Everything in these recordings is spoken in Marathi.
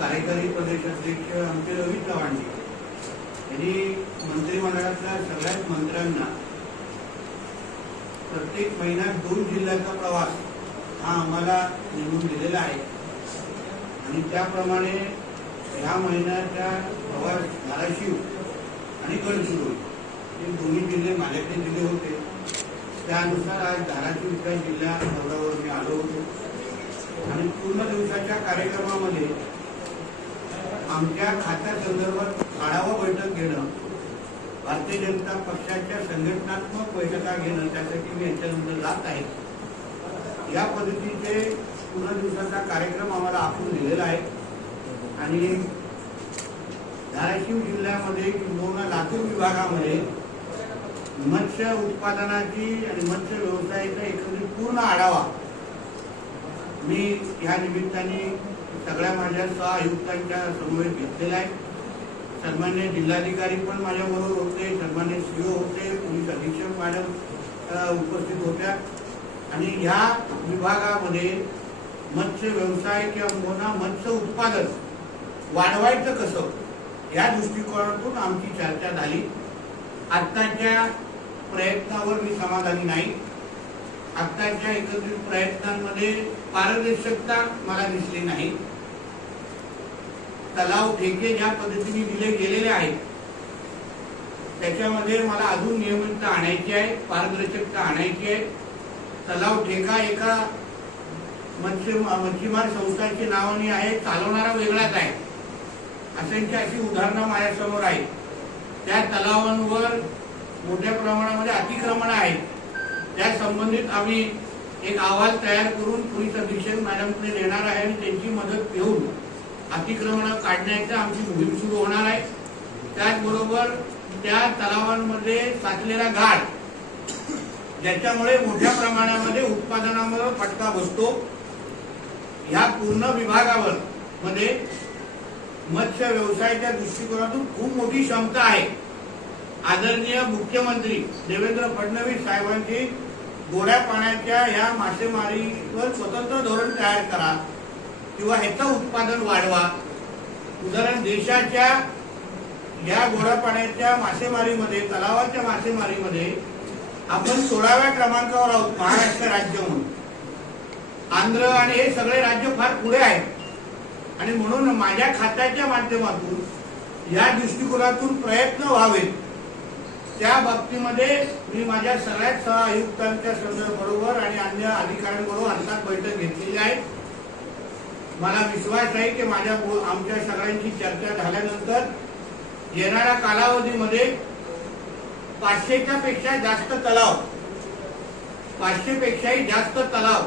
कार्यकारी प्रदेश अध्यक्ष आमचे रवी चव्हाणजी यांनी मंत्रिमंडळातल्या सगळ्याच मंत्र्यांना प्रत्येक महिन्यात 2 जिल्ह्याचा प्रवास हा आम्हाला नेमून दिलेला आहे आणि त्याप्रमाणे ह्या महिन्याच्या प्रवास धाराशिव आणि गडचिरोली हे दोन्ही जिल्हे माझ्याकडे दिले होते। त्यानुसार आज धाराशिवच्या जिल्हा दौऱ्यावर मी आलो होतो आणि पूर्ण दिवसाच्या कार्यक्रमामध्ये आमच्या खात्यासंदर्भात आढावा बैठक घेणं, भारतीय जनता पक्षाच्या संघटनात्मक बैठका घेणं, त्यासाठी मी याच्यानंतर जात आहे। या पद्धतीचे पूर्ण दिवसाचा कार्यक्रम आम्हाला आखून दिलेला आहे आणि धाराशिव जिल्ह्यामध्ये किंवा लातूर विभागामध्ये मत्स्य उत्पादनाची आणि मत्स्य व्यवसायाचा एकंदरीत पूर्ण आढावा मी या निमित्ताने सगळ्या माझ्या सहआयुक्तांच्या समवेत घेतलेला आहे। सन्मान्य जिल्हाधिकारी पण माझ्याबरोबर होते, सन्मान्य सीओ होते, पोलीस अधीक्षक मॅडम उपस्थित होत्या आणि या विभागामध्ये मत्स्य व्यवसाय किंवा मत्स्य उत्पादन वाढवायचं कसं या दृष्टिकोनातून आमची चर्चा झाली। आत्ताच्या प्रयत्नावर मी समाधानी नाही। आत्ताच्या एकत्रित प्रयत्नांमध्ये पारदर्शकता मला दिसली नाही। तलाव ठेके ज्या पद्धतीने दिले गेलेले आहेत त्याच्यामध्ये मला अजून नियमितता आणायची आहे, पारदर्शकता आणायची आहे। तलाव ठेका एका मच्छीमार संस्थांच्या नावाने आहे, चालवणारा वेगळाच आहे, अशी उदाहरणं माझ्यासमोर आहेत। त्या तलावांवर मोठ्या प्रमाणामध्ये अतिक्रमण आहे, त्या संबंधित आम्ही एक अहवाल तयार करून पोलीस अधीक्षक मॅडमकडे देणार आहे आणि त्यांची मदत घेऊन अतिक्रमण काढण्याची आमची मोहीम सुरू होणार आहे। त्याचबरोबर त्या तलावांमध्ये साचलेला गाळ ज्याच्यामुळे मोठ्या प्रमाणामध्ये उत्पादनावर फटका बसतो, ह्या पूर्ण विभागावर मध्ये मत्स्य व्यवसायाच्या दृष्टिकोनातून खूप मोठी क्षमता आहे। आदरणीय मुख्यमंत्री देवेंद्र फडणवीस साहेबांची गोड्या पाण्याच्या या मासेमारीवर स्वतंत्र धोरण तयार करा किंवा ह्याचं उत्पादन वाढवा। उदाहरण देशाच्या या गोड्या पाण्याच्या मासेमारीमध्ये, तलावाच्या मासेमारीमध्ये आपण 16व्या क्रमांकावर आहोत महाराष्ट्र राज्य म्हणून। आंध्र आणि हे सगळे राज्य फार पुढे आहेत आणि म्हणून माझ्या खात्याच्या माध्यमातून या दृष्टिकोनातून प्रयत्न व्हावेत त्या बाबतीमध्ये मी माझ्या सगळ्याच सहआयुक्तांच्या बरोबर आणि अन्य अधिकाऱ्यांबरोबर अर्थात बैठक घेतलेली आहे। मला विश्वास आहे की आमच्या सगळ्यांची चर्चा झाल्यानंतर येणाऱ्या कालावधीमध्ये 500च्या पेक्षा जास्त तलाव, 500 पेक्षाही जास्त तलाव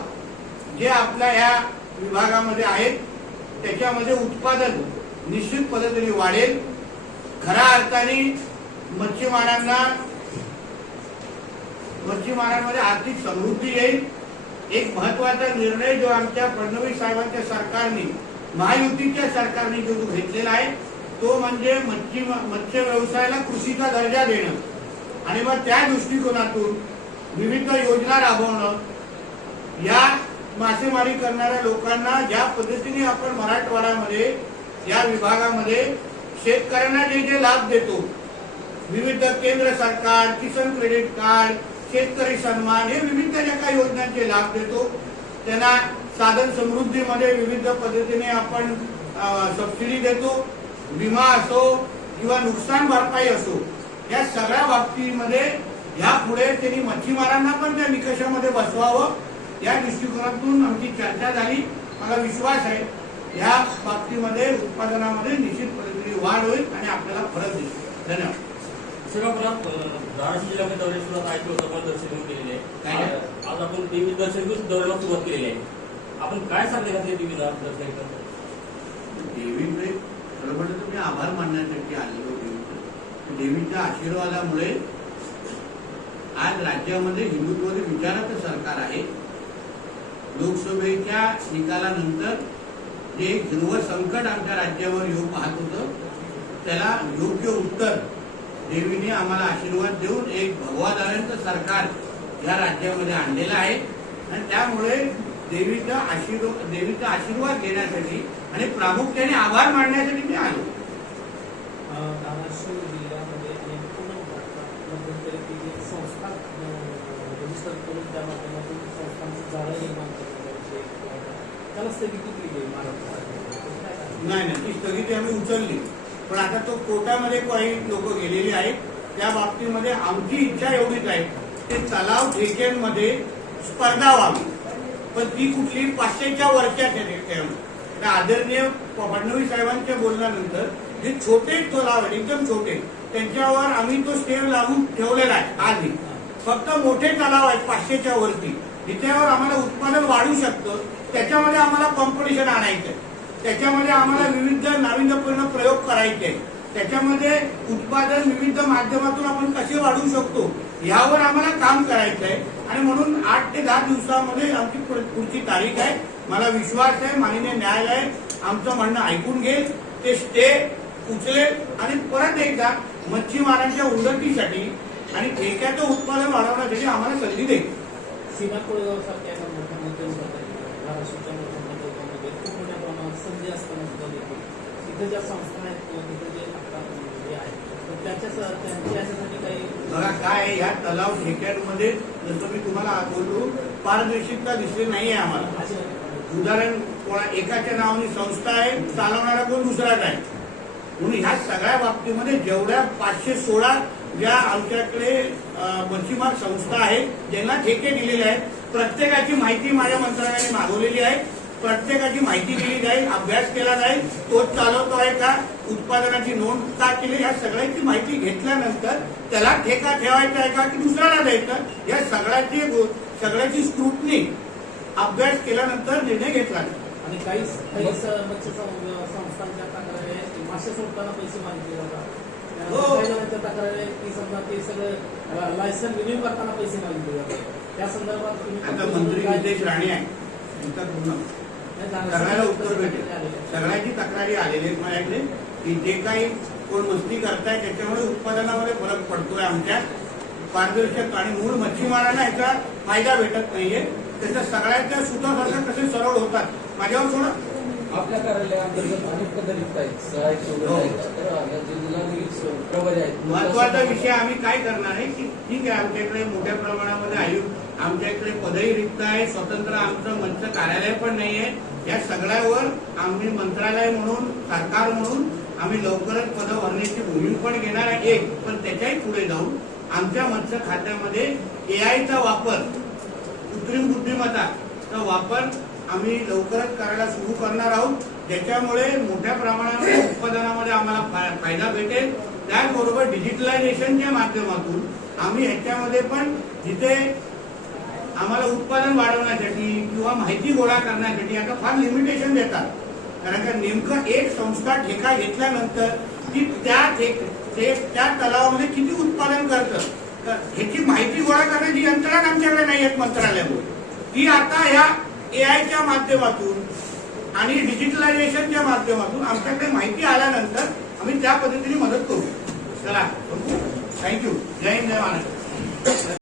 जे आपल्या या विभागामध्ये आहेत त्याच्यामध्ये उत्पादन निश्चित पद्धतीने वाढेल। खऱ्या अर्थाने मच्छीमारांमध्ये आर्थिक समृद्धी येईल। एक महत्वाचा निर्णय जो आमच्या फडणवीस साहेबांच्या सरकारने, महायुतीच्या सरकारने जो घेतलेला आहे तो म्हणजे मत्स्य व्यवसायाला कृषीचा दर्जा देणं आणि मग त्या दृष्टिकोनातून विविध योजना राबवणं। या मासेमारी करणाऱ्या लोकांना ज्या पद्धतीने आपण मराठवाड्यामध्ये या विभागामध्ये शेतकऱ्यांना जे लाभ देतो, विविध केंद्र सरकार, किसान क्रेडिट कार्ड, शेतकरी सन्मान, हे विविध ज्या काही योजनांचे लाभ देतो, त्यांना साधन समृद्धीमध्ये विविध पद्धतीने आपण सबसिडी देतो, विमा असो किंवा नुकसान भरपाई असो, या सगळ्या बाबतीमध्ये यापुढे त्यांनी मच्छीमारांना पण त्या निकषामध्ये बसवावं या दृष्टिकोनातून आमची चर्चा झाली। मला विश्वास आहे या बाबतीमध्ये उत्पादनामध्ये निश्चित पद्धतीने वाढ होईल आणि आपल्याला फरक दिसेल। धन्यवाद। धाराशिव जिल्ह्यामध्ये दौरे सुरुवात आहे किंवा समाज दर्शन केलेले आहे, आज आपण टीव्ही दर्शन दौऱ्याला सुरुवात केलेली आहे, आपण काय सांगते घातले टीव्ही दर्शन? देवीचे खरं म्हणजे तुम्ही आभार मानण्यासाठी आलेलो होते। देवीच्या आशीर्वादामुळे आज राज्यामध्ये हिंदुत्ववादी विचाराचं सरकार आहे। लोकसभेच्या निकालानंतर जे हिरवं संकट आमच्या राज्यावर येऊ पाहत होतं त्याला योग्य उत्तर देवीने आम्हाला आशीर्वाद देऊन एक भगवादारांचं सरकार या राज्यामध्ये आणलेलं आहे आणि त्यामुळे देवीचा आशीर्वाद घेण्यासाठी आणि प्रामुख्याने आभार मानण्यासाठी मी आलो. धाराशिव जिल्ह्यामध्ये आणि पूर्ण मध्यंतरी ती संस्था रजिस्टर करून त्या माध्यमातून संस्थांचं जाळं निर्माण करण्याचा त्याला स्थगिती केली महाराष्ट्रात. नाही, ती स्थगिती आम्ही उचलली, पण आता तो कोर्टामध्ये काही लोक गेलेली आहेत. त्या बाबतीमध्ये आमची इच्छा एवढीच आहे ते तलाव ठेक्यांमध्ये स्पर्धा व्हावी, पण ती कुठली 500च्या वरच्या ठेक्यांमध्ये. आदरणीय फडणवीस साहेबांच्या बोलण्यानंतर जे छोटे तलाव आहेत एकदम छोटे त्यांच्यावर आम्ही तो स्टे लागून ठेवलेला आहे. आधी फक्त मोठे तलाव आहेत 500च्या वरती, जिच्यावर आम्हाला उत्पादन वाढू शकतं, त्याच्यामध्ये आम्हाला कॉम्पिटिशन आणायचं आहे. त्याच्यामध्ये आम्हाला विविध नाविन्यपूर्ण प्रयोग करायचे आहेत. त्याच्यामध्ये उत्पादन विविध माध्यमातून आपण कसे वाढवू शकतो यावर आम्हाला काम करायचं आहे. आणि म्हणून 8 ते 10 दिवसामध्ये आमची पुढची तारीख आहे. मला विश्वास आहे माननीय न्यायालय आमचं म्हणणं ऐकून घेईल, ते स्टे उचलेल आणि परत एकदा मच्छीमारांच्या उन्नतीसाठी आणि ठेक्याचं उत्पादन वाढवण्यासाठी आम्हाला संधी देईल. सीमा कोळेगाव सारख्या मोठ्या महाराष्ट्राच्या मोठ्या उद्योगामध्ये खूप मोठ्या प्रमाणात संधी असताना सुद्धा देखील तिथे ज्या संस्था आहेत किंवा तिथे जे हे आहेत त्यांची याच्यासाठी काही बघा काय ह्या तलाव ठेक्यांमध्ये जसं मी तुम्हाला बोललो पारदर्शकता दिसली नाहीये आम्हाला. उदाहरण कोणा एकाच्या नावाने संस्था आहे, चालवणारा कोण दुसराच आहे. म्हणून ह्या सगळ्या बाबतीमध्ये जेवढ्या 516 ज्या आमच्याकडे मच्छीमार संस्था आहेत ज्यांना ठेके दिलेले आहेत, प्रत्येकाची माहिती माझ्या मंत्रालयाने मागवलेली आहे. प्रत्येकाची माहिती दिली जाईल, अभ्यास केला जाईल, तोच चालवतो आहे का, उत्पादनाची नोंद का केली, या सगळ्याची माहिती घेतल्यानंतर त्याला ठेका ठेवायचा आहे का की दुसऱ्याला द्यायचं, या सगळ्याची स्क्रुटनी अभ्यास केल्यानंतर निर्णय घेतला जाईल. आणि काही मत्स्य संस्थांच्या तक्रारी मासे सोडताना पैसे मागितले जातात. काही जणांच्या तक्रारी आहे की समजा ते सगळं लायसन रिन्यू करताना पैसे मागितले जातात. त्या संदर्भात आता मंत्री नितेश राणे आहे, त्यांचा पूर्ण सगळ्याला उत्तर भेटेल. सगळ्याची तक्रारी आलेली आहेत माझ्याकडे की जे काही कोण मस्ती करताय त्याच्यामुळे उत्पादनामध्ये फरक पडतोय. आमच्या पारदर्शक आणि मूळ मच्छीमारांना याचा फायदा भेटत नाहीये. त्याच्या सगळ्यांच्या सुतासारखं कसे सरळ होतात माझ्यावर थोडं. आपल्या कार्यालयाअंतर्गत अनेक पदं रिक्त आहेत, सहाय्यक प्रभारी आहेत. महत्वाचा विषय आम्ही काय करणार आहे की ठीक आहे आमच्याकडे मोठ्या प्रमाणामध्ये आयुक्त, आमच्याकडे पदही रिक्त आहे, स्वतंत्र आमचं मंच कार्यालय पण नाहीये. या सगळ्यावर आम्ही मंत्रालय म्हणून सरकार म्हणून आम्ही लवकरच पदं भरण्याची मोहीम पण घेणार आहे. एक पण त्याच्याही पुढे जाऊन आमच्या मत्स्य खात्यामध्ये AI चा वापर, कृत्रिम बुद्धिमत्ताचा वापर आम्ही लवकरच करायला सुरू करणार आहोत, ज्याच्यामुळे मोठ्या प्रमाणामध्ये उत्पादनामध्ये आम्हाला फायदा भेटेल. त्याचबरोबर डिजिटलायझेशनच्या माध्यमातून आम्ही ह्याच्यामध्ये पण जिथे आम्हाला उत्पादन वाढवण्यासाठी किंवा माहिती गोळा करण्यासाठी आता फार लिमिटेशन देतात. कारण का नेमकं एक संस्था ठेका घेतल्यानंतर ती त्या तलावामध्ये किती उत्पादन करतं ह्याची माहिती गोळा करण्याची यंत्रणा आमच्याकडे नाही आहेत मंत्रालयामुळे. ती आता ह्या AI च्या माध्यमातून आणि डिजिटलायझेशनच्या माध्यमातून आमच्याकडे माहिती आल्यानंतर आम्ही त्या पद्धतीने मदत करू. चला, थँक्यू. जय हिंद, जय महाराष्ट्र.